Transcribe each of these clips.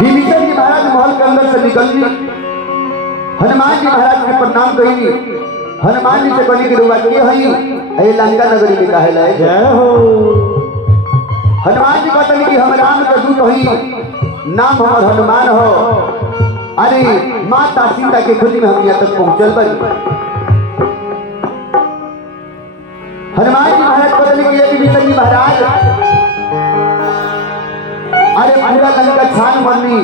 विभीषण जी महाराज महल के अंदर से निकल गए। हनुमान जी महाराज के प्रणाम कही। हनुमान जी से कहने की रुआ के हई ए लंका नगरी में काहे लाए जय हो। हनुमान जी कहते कि हम राम के दूत हई, नाम हमर हनुमान हो। अरे माता सीता के खुदी में हम यहाँ तक पहुंचल बनी। हनुमान जी महाराज कहते कि ये विभीषण जी महाराज अरे पूरा लंका छान मरनी,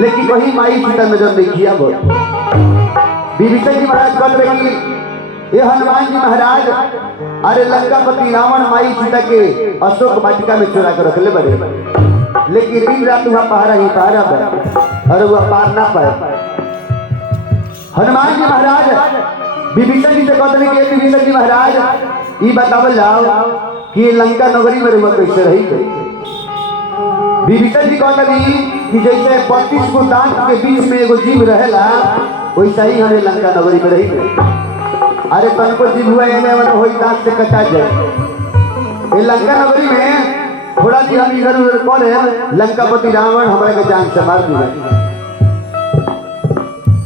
लेकिन वही माई सीता नजर देखिया बोल। विभीषण जी महाराज कहते रहे कि ये हनुमान जी महाराज अरे लंकापति रावण माई सीता के अशोक वाटिका में चुरा कर रखले बड़े, लेकिन दिन रात वहां पहरा ही पहरा बड़े और वह पार ना पाए। हनुमान जी महाराज विभीषण जी से कहते हैं कि विभीषण जी महाराज ये बतावल जाओ कि ये लंका नगरी में रुआ कैसे रही गई। विभीषण जी कहते हैं कि जैसे 32 को दांत के बीच में एगो जीव रहेला वैसा ही हमें लंका नगरी में रही गई। अरे तनको जीव हुआ एने होई दांत से कटा जाए। ये लंका नगरी में थोड़ा जी हम इधर उधर करे लंकापति रावण हमारे के जान से मार दिया।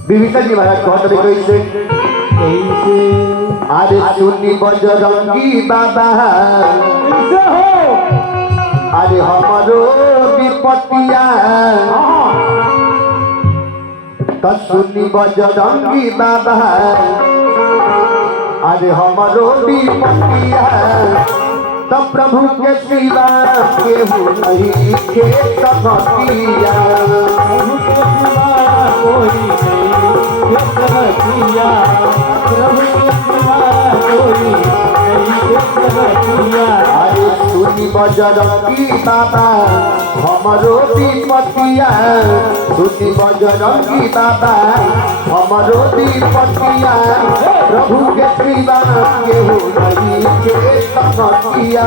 विभीषण जी महाराज कहते हैं कैसे अरे सुनी बजरंगी बाबा कैसे हो। अरे हमारो विपतिया सुनी बजरंगी बाबा अरे हमारो विपतिया तब प्रभु के सिवा केहू नहीं के सकतिया। प्रभु के सिवा कोई नहीं के सकतिया। प्रभु के सिवा कोई नहीं के सकतिया। अरे सुनी बजरंगी बाबा हमारो विपतिया, सुनी बजरंगी बाबा हमारो विपतिया प्रभु के सिवा केहू नहीं के सकतिया।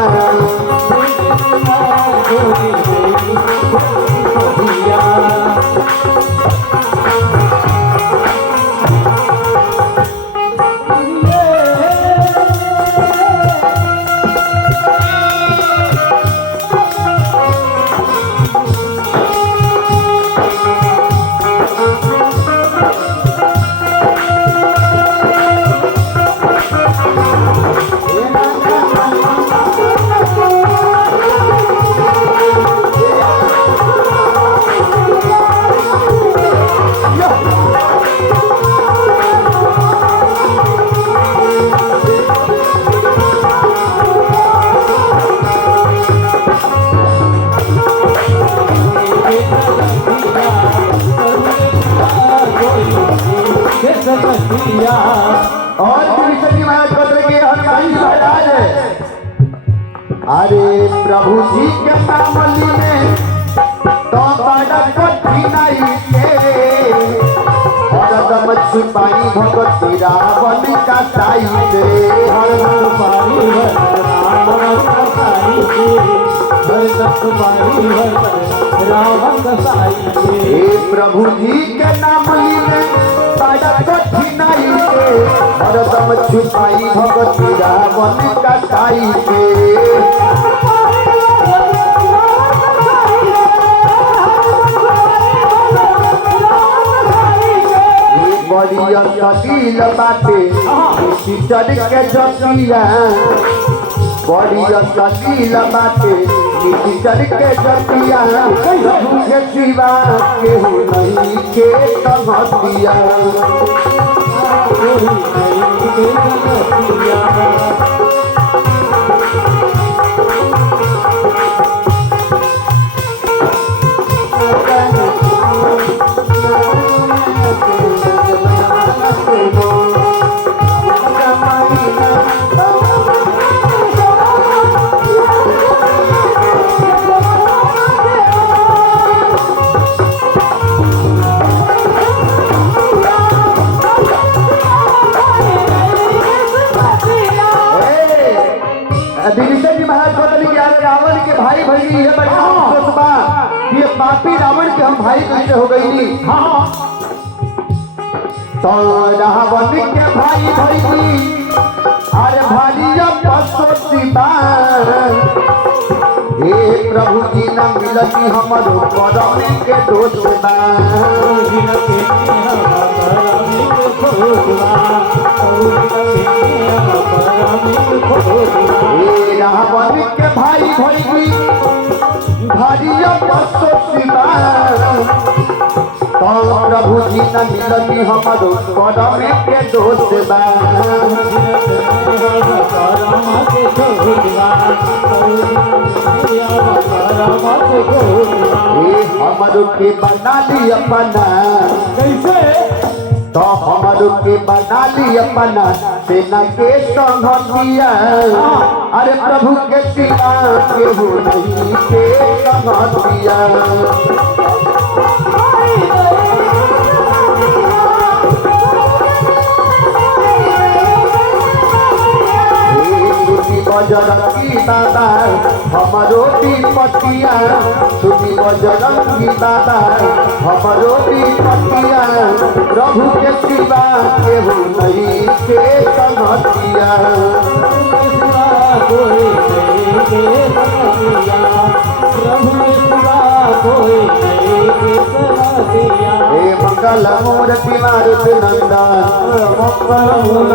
और विभीषण जी महाराज कहते हैं कि हनुमान जी महाराज अरे प्रभु जी के मामली में तो बड़ा कठिनाई के हरदम छुपाई भगत रावण का साई से। हरदम पानी रावण का साई से। हरदम पानी रावण का साई से। हे प्रभु जी के नामली में बड़ा कठिनाई के हरदम छुपाई भगत रावण का साई से। बड़िया सकील बाटे चढ़ के जसिया, बड़िया सकील बाटे चढ़ के जसिया प्रभु के सिवा केहू नहीं के कहतिया। विभीषण जी महाराज कहते कि आज रावण के भाई भई है बड़ा अफसोस बा कि ये पापी रावण के हम भाई कैसे हो गई। तो रावण के भाई भई अरे भारी अफसोस बा हे प्रभु जी न मिलती हमारो करम के दोष बा हे रावण के भाई भई भारिया बसो शिवा तो प्रभु जी न मिलती हमारो करम के दोष बा हमारो के बना ली अपना कैसे तो हमारो के बना ली अपना सेना के संघिया अरे प्रभु के सिवा के हो नहीं के संघिया बजरंगी दादा हमारो विपतिया सुनी बजरंगी दादा हमारो विपतिया प्रभु के सिवा के हो नहीं के संगतिया हे मंगल मूर्ति मारुति नंदन